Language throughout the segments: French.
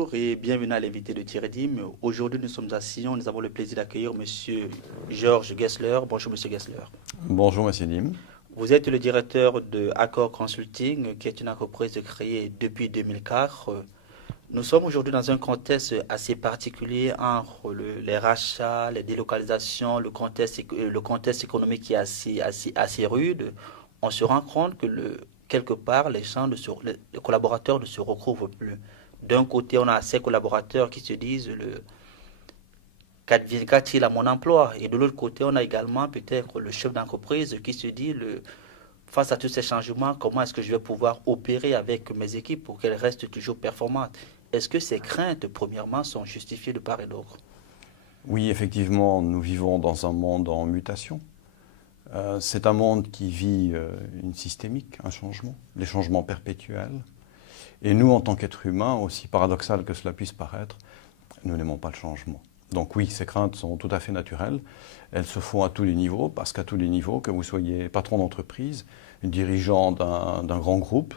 Bonjour et bienvenue à l'invité de Thierry Dim. Aujourd'hui, nous sommes à Sion. Nous avons le plaisir d'accueillir Monsieur Georges Gessler. Bonjour, Monsieur Gessler. Bonjour, Monsieur Dim. Vous êtes le directeur de Accor Consulting, qui est une entreprise créée depuis 2004. Nous sommes aujourd'hui dans un contexte assez particulier entre les rachats, les délocalisations, le contexte économique qui est assez rude. On se rend compte que quelque part, les collaborateurs ne se retrouvent plus. D'un côté, on a ces collaborateurs qui se disent qu'advienne-t-il à mon emploi? Et de l'autre côté, on a également peut-être le chef d'entreprise qui se dit face à tous ces changements, comment est-ce que je vais pouvoir opérer avec mes équipes pour qu'elles restent toujours performantes? Est-ce que ces craintes, premièrement, sont justifiées de part et d'autre? Oui, effectivement, nous vivons dans un monde en mutation. C'est un monde qui vit une systémique, un changement, des changements perpétuels. Et nous, en tant qu'êtres humains, aussi paradoxal que cela puisse paraître, nous n'aimons pas le changement. Donc oui, ces craintes sont tout à fait naturelles. Elles se font à tous les niveaux, parce qu'à tous les niveaux, que vous soyez patron d'entreprise, dirigeant d'un grand groupe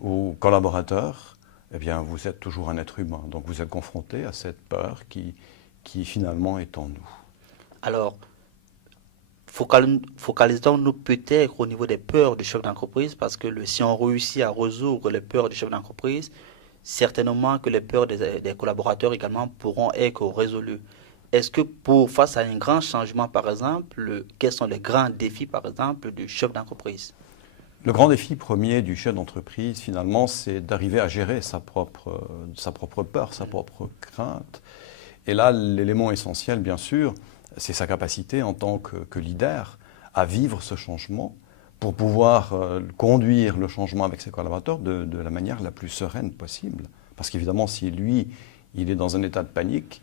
ou collaborateur, eh bien, vous êtes toujours un être humain. Donc vous êtes confronté à cette peur qui finalement est en nous. Alors, focalisons-nous peut-être au niveau des peurs du chef d'entreprise, parce que si on réussit à résoudre les peurs du chef d'entreprise, certainement que les peurs des collaborateurs également pourront être résolues. Est-ce que face à un grand changement, par exemple, quels sont les grands défis, par exemple, du chef d'entreprise? Le grand défi premier du chef d'entreprise, finalement, c'est d'arriver à gérer sa propre peur, sa propre crainte. Et là, l'élément essentiel, bien sûr, c'est sa capacité en tant que leader à vivre ce changement pour pouvoir conduire le changement avec ses collaborateurs de la manière la plus sereine possible. Parce qu'évidemment, si lui, il est dans un état de panique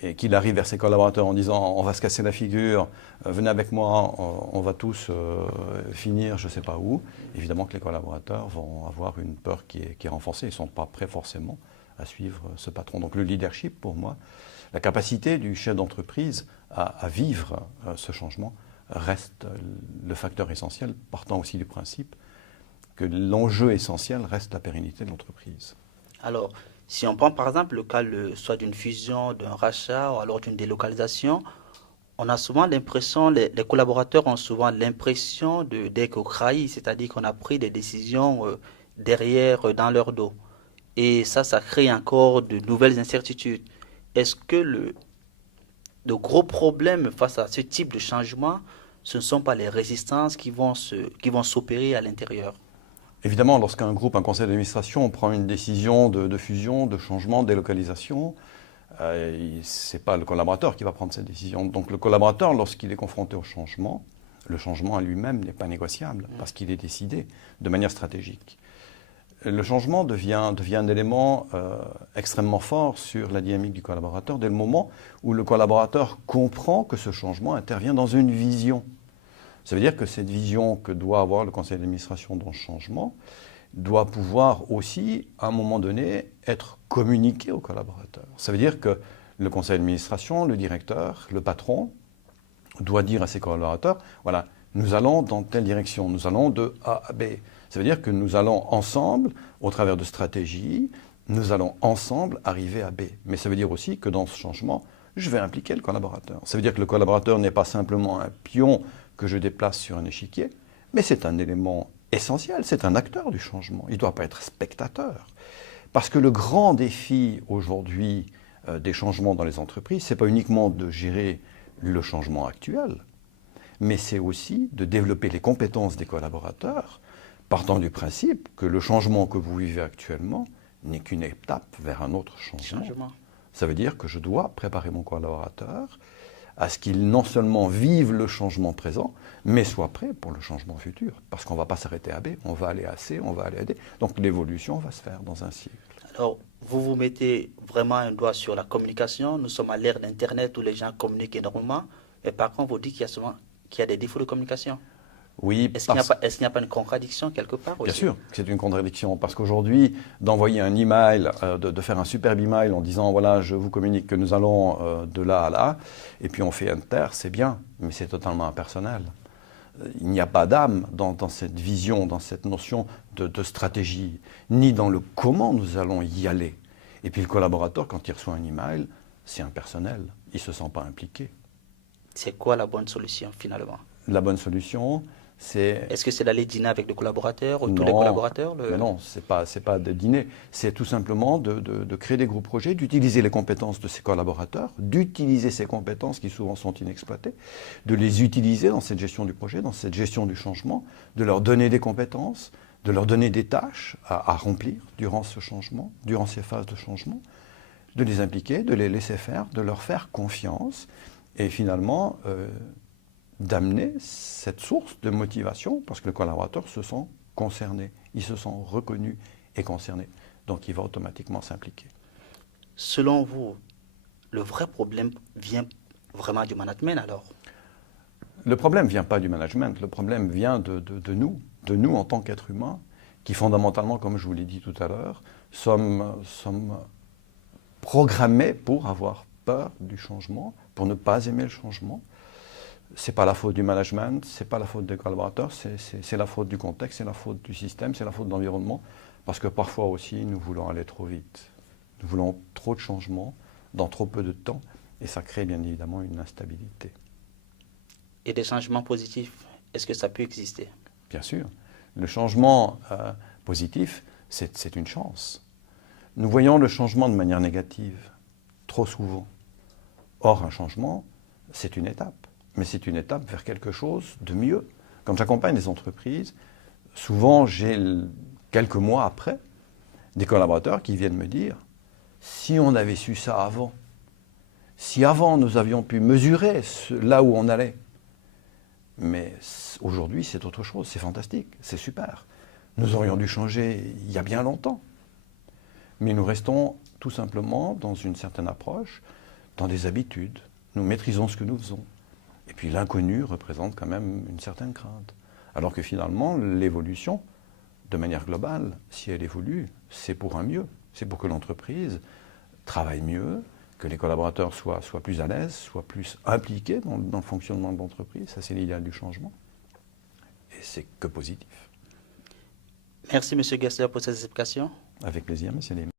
et qu'il arrive vers ses collaborateurs en disant « on va se casser la figure, venez avec moi, on va tous finir je ne sais pas où », évidemment que les collaborateurs vont avoir une peur qui est renforcée. Ils ne sont pas prêts forcément à suivre ce patron. Donc le leadership, pour moi, la capacité du chef d'entreprise à vivre ce changement reste le facteur essentiel, partant aussi du principe que l'enjeu essentiel reste la pérennité de l'entreprise. Alors, si on prend par exemple le cas soit d'une fusion, d'un rachat ou alors d'une délocalisation, on a souvent l'impression, les collaborateurs ont souvent l'impression d'être trahis, c'est-à-dire qu'on a pris des décisions derrière, dans leur dos. Et ça crée encore de nouvelles incertitudes. Est-ce que de gros problèmes face à ce type de changement, ce ne sont pas les résistances qui vont s'opérer à l'intérieur? Évidemment, lorsqu'un groupe, un conseil d'administration prend une décision de fusion, de changement, de délocalisation, ce n'est pas le collaborateur qui va prendre cette décision. Donc le collaborateur, lorsqu'il est confronté au changement, le changement à lui-même n'est pas négociable parce qu'il est décidé de manière stratégique. Le changement devient un élément extrêmement fort sur la dynamique du collaborateur dès le moment où le collaborateur comprend que ce changement intervient dans une vision. Ça veut dire que cette vision que doit avoir le conseil d'administration dans ce changement doit pouvoir aussi, à un moment donné, être communiquée aux collaborateurs. Ça veut dire que le conseil d'administration, le directeur, le patron, doit dire à ses collaborateurs, voilà, nous allons dans telle direction, nous allons de A à B. Ça veut dire que nous allons ensemble, au travers de stratégies, nous allons ensemble arriver à B. Mais ça veut dire aussi que dans ce changement, je vais impliquer le collaborateur. Ça veut dire que le collaborateur n'est pas simplement un pion que je déplace sur un échiquier, mais c'est un élément essentiel, c'est un acteur du changement. Il ne doit pas être spectateur. Parce que le grand défi aujourd'hui des changements dans les entreprises, ce n'est pas uniquement de gérer le changement actuel, mais c'est aussi de développer les compétences des collaborateurs, partant du principe que le changement que vous vivez actuellement n'est qu'une étape vers un autre changement. Ça veut dire que je dois préparer mon collaborateur à ce qu'il non seulement vive le changement présent, mais soit prêt pour le changement futur. Parce qu'on ne va pas s'arrêter à B, on va aller à C, on va aller à D. Donc l'évolution va se faire dans un cycle. Alors, vous mettez vraiment un doigt sur la communication. Nous sommes à l'ère d'Internet où les gens communiquent énormément. Et par contre, vous dites qu'il y a des défauts de communication. Oui, Est-ce qu'il n'y a pas une contradiction quelque part aussi? Bien sûr que c'est une contradiction, parce qu'aujourd'hui, d'envoyer un email, de faire un superbe email en disant, voilà, je vous communique que nous allons de là à là, et puis on fait enter, c'est bien, mais c'est totalement impersonnel. Il n'y a pas d'âme dans cette vision, dans cette notion de stratégie, ni dans le comment nous allons y aller. Et puis le collaborateur, quand il reçoit un email, c'est impersonnel, il ne se sent pas impliqué. C'est quoi la bonne solution finalement? La bonne solution, c'est... Est-ce que c'est d'aller dîner avec le collaborateur ou tous les Non, collaborateurs mais non, c'est pas de dîner. C'est tout simplement de créer des groupes projets, d'utiliser les compétences de ses collaborateurs, d'utiliser ces compétences qui souvent sont inexploitées, de les utiliser dans cette gestion du projet, dans cette gestion du changement, de leur donner des compétences, de leur donner des tâches à remplir durant ce changement, durant ces phases de changement, de les impliquer, de les laisser faire, de leur faire confiance et finalement d'amener cette source de motivation parce que le collaborateur se sent concerné, il se sent reconnu et concerné. Donc il va automatiquement s'impliquer. Selon vous, le vrai problème vient vraiment du management alors? Le problème ne vient pas du management, le problème vient de nous en tant qu'êtres humains, qui fondamentalement, comme je vous l'ai dit tout à l'heure, sommes programmés pour avoir peur du changement, pour ne pas aimer le changement. Ce n'est pas la faute du management, ce n'est pas la faute des collaborateurs, c'est la faute du contexte, c'est la faute du système, c'est la faute de l'environnement, parce que parfois aussi nous voulons aller trop vite. Nous voulons trop de changements dans trop peu de temps, et ça crée bien évidemment une instabilité. Et des changements positifs, est-ce que ça peut exister? Bien sûr. Le changement positif, c'est une chance. Nous voyons le changement de manière négative, trop souvent. Or, un changement, c'est une étape. Mais c'est une étape vers quelque chose de mieux. Quand j'accompagne des entreprises, souvent j'ai, quelques mois après, des collaborateurs qui viennent me dire « Si on avait su ça avant, si avant nous avions pu mesurer là où on allait, mais aujourd'hui c'est autre chose, c'est fantastique, c'est super. Nous aurions dû changer il y a bien longtemps. » Mais nous restons tout simplement dans une certaine approche, dans des habitudes. Nous maîtrisons ce que nous faisons. Et puis l'inconnu représente quand même une certaine crainte. Alors que finalement, l'évolution, de manière globale, si elle évolue, c'est pour un mieux. C'est pour que l'entreprise travaille mieux, que les collaborateurs soient plus à l'aise, soient plus impliqués dans le fonctionnement de l'entreprise. Ça, c'est l'idéal du changement. Et c'est que positif. Merci, M. Gessler, pour ces explications. Avec plaisir, M. Lim.